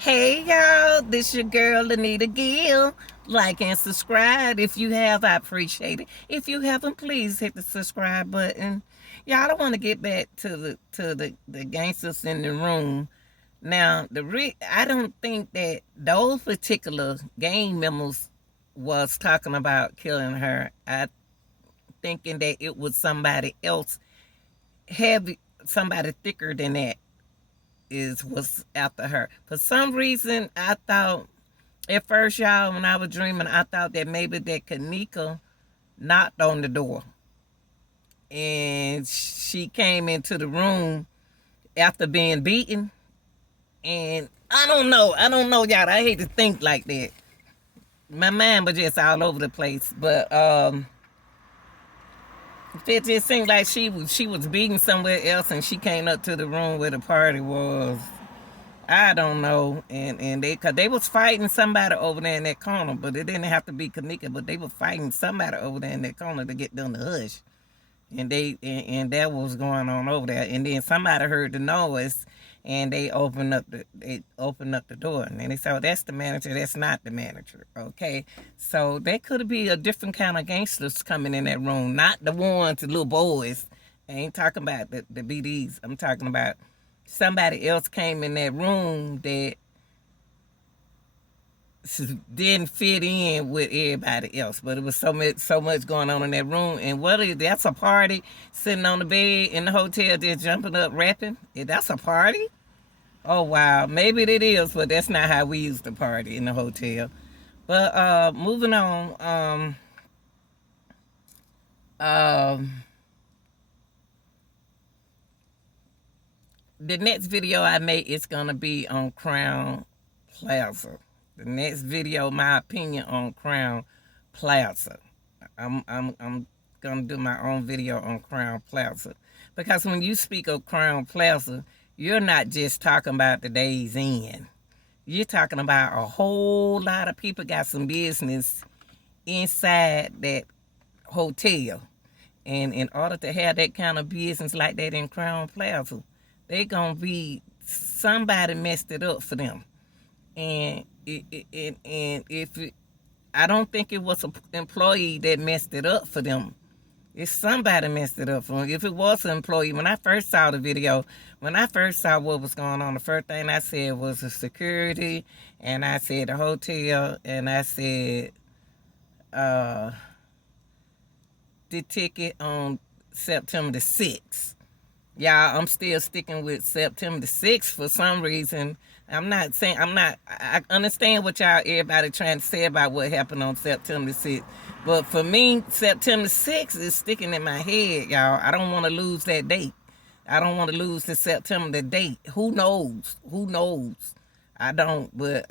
Hey y'all, this your girl Anita Gill. Like and subscribe if you have. I appreciate it. If you haven't, please hit the subscribe button. Y'all, I want to get back to the gangsters in the room. Now, I don't think that those particular gang members was talking about killing her. I thinking that it was somebody else, heavy, somebody thicker than that was after her. For some reason, I thought at first, y'all, when I was dreaming, I thought that maybe that Kenneka knocked on the door and she came into the room after being beaten. And I don't know. I don't know, y'all. I hate to think like that. My mind was just all over the place. But it just seemed like she was beating somewhere else and she came up to the room where the party was. I don't know, and cause they was fighting somebody over there in that corner, but it didn't have to be Kenneka, but they were fighting somebody over there in that corner to get them to hush, and that was going on over there, and then somebody heard the noise, and they opened up the door, and then they said, "Oh, that's the manager. That's not the manager." Okay, so there could be a different kind of gangsters coming in that room, not the ones, the little boys. I ain't talking about the BDs. I'm talking about somebody else came in that room that didn't fit in with everybody else. But it was so much going on in that room. And that's a party sitting on the bed in the hotel just jumping up rapping. That's a party? Oh wow. Maybe it is, but that's not how we used to party in the hotel. But moving on, um the next video I make is gonna be on Crown Plaza. The next video, my opinion on Crown Plaza. I'm gonna do my own video on Crown Plaza because when you speak of Crown Plaza, you're not just talking about the Days Inn. You're talking about a whole lot of people got some business inside that hotel. And in order to have that kind of business like that in Crown Plaza, they gonna be somebody messed it up for them. And I don't think it was an employee that messed it up for them. It's somebody messed it up for them. If it was an employee, when I first saw the video, when I first saw what was going on, the first thing I said was the security, and I said the hotel, and I said uh, the ticket on September the 6th. Y'all, I'm still sticking with September the 6th for some reason. I understand what everybody trying to say about what happened on September the 6th. But for me, September 6th is sticking in my head, y'all. I don't want to lose that date. I don't want to lose the September the date. Who knows? Who knows? I don't, but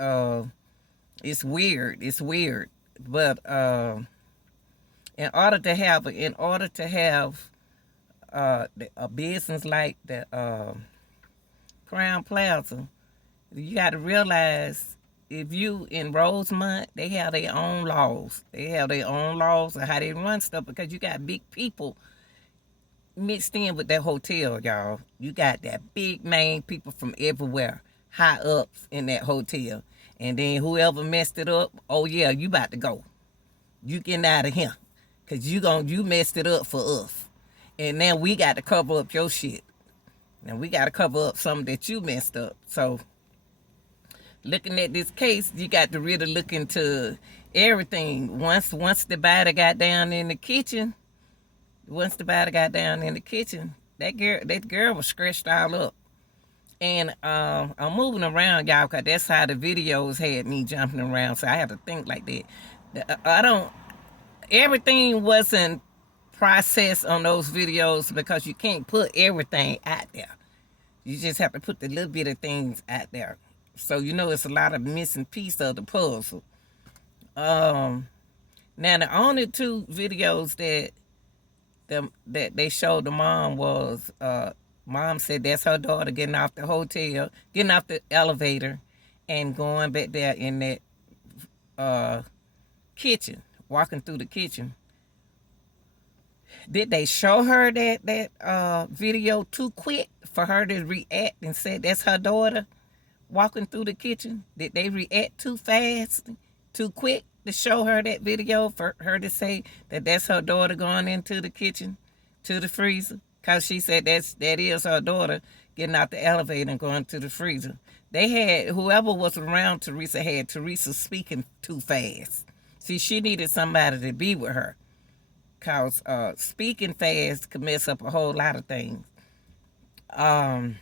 it's weird. It's weird. But in order to have a business like the Crown Plaza, you got to realize if you in Rosemont, they have their own laws. They have their own laws of how they run stuff because you got big people mixed in with that hotel, y'all. You got that big main people from everywhere, high ups in that hotel. And then whoever messed it up, oh yeah, you about to go. You getting out of here. Cause you messed it up for us. And now we got to cover up your shit. Now we got to cover up something that you messed up. So looking at this case, you got to really look into everything. Once the body got down in the kitchen, that girl was scratched all up. And I'm moving around, y'all, because that's how the videos had me jumping around. So I had to think like that. Everything wasn't processed on those videos because you can't put everything out there. You just have to put the little bit of things out there. So it's a lot of missing piece of the puzzle. Now the only two videos that they showed the mom was mom said that's her daughter getting off the elevator, and going back there in that kitchen, walking through the kitchen. Did they show her that video too quick for her to react and say that's her daughter? walking through the kitchen? Did they react too fast, too quick to show her that video for her to say that that's her daughter going into the kitchen, to the freezer? Cause she said that is her daughter getting out the elevator and going to the freezer. They had whoever was around Teresa had Teresa speaking too fast. See, she needed somebody to be with her. Cause speaking fast could mess up a whole lot of things. God,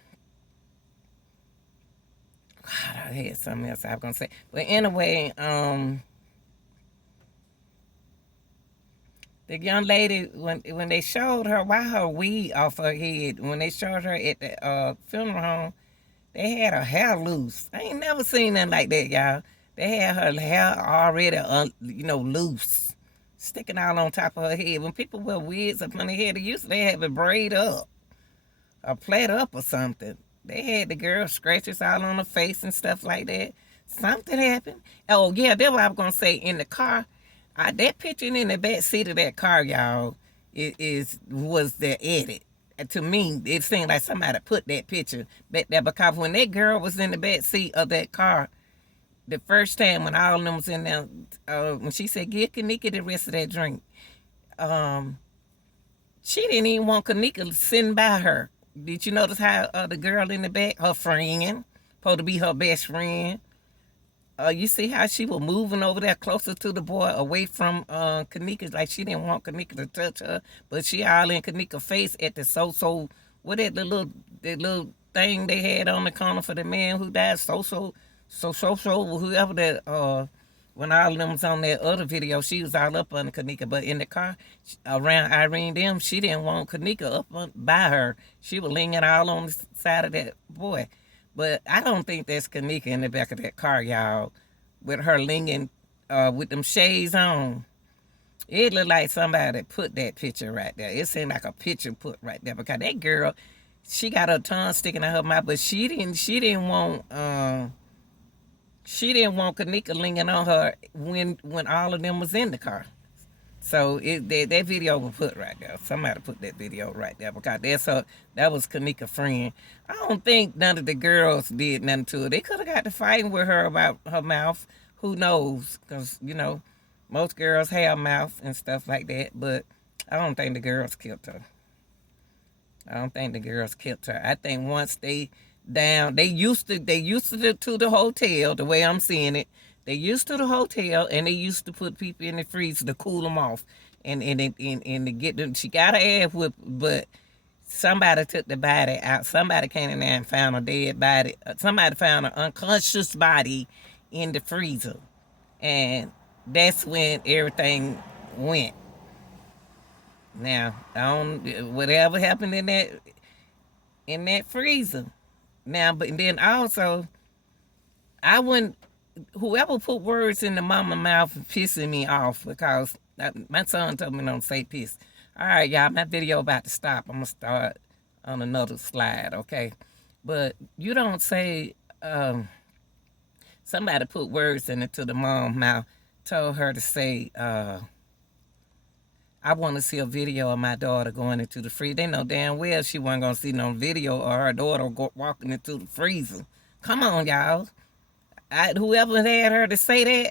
I had something else I was gonna say. But anyway, the young lady when they showed her why her wig off her head, when they showed her at the funeral home, they had her hair loose. I ain't never seen nothing like that, y'all. They had her hair already, loose, sticking all on top of her head. When people wear wigs up on their head, they have it braid up or plait up or something. They had the girl scratches all on her face and stuff like that. Something happened. Oh yeah, that's what I was gonna say. In the car, that picture in the back seat of that car, y'all, was the edit. To me, it seemed like somebody put that picture back there because when that girl was in the back seat of that car, the first time when all of them was in there, when she said, "Give Kenneka the rest of that drink," she didn't even want Kenneka sitting by her. Did you notice how the girl in the back, her friend, supposed to be her best friend, you see how she was moving over there closer to the boy, away from Kenneka, like she didn't want Kenneka to touch her, but she all in Kenneka's face at the what that the little thing they had on the corner for the man who died, whoever that when all of them was on that other video, she was all up on Kenneka, but in the car around Irene them, she didn't want Kenneka up by her. She was leaning all on the side of that boy. But I don't think that's Kenneka in the back of that car, y'all, with her leaning with them shades on. It looked like somebody put that picture right there. It seemed like a picture put right there because that girl, she got her tongue sticking out her mouth, but she didn't want Kenneka leaning on her when all of them was in the car. So that video was put right there. Somebody put that video right there because that was Kenneka's friend. I don't think none of the girls did nothing to her. They could have got to fighting with her about her mouth. Who knows? Because, most girls have mouth and stuff like that. But I don't think the girls killed her. I think once they used to the hotel, the way I'm seeing it. They used to the hotel and they used to put people in the freezer to cool them off and to get them. She got her ass whipped, but somebody took the body out. Somebody came in there and found a dead body. Somebody found an unconscious body in the freezer, and that's when everything went. Now, whatever happened in that freezer. Now, but then also, I wouldn't. Whoever put words in the mama mouth pissing me off because my son told me don't say piss. All right, y'all, my video about to stop. I'm going to start on another slide, okay? But you don't say, somebody put words into the mom's mouth, told her to say, I want to see a video of my daughter going into the freezer. They know damn well she wasn't going to see no video of her daughter walking into the freezer. Come on, y'all. Whoever had her to say that,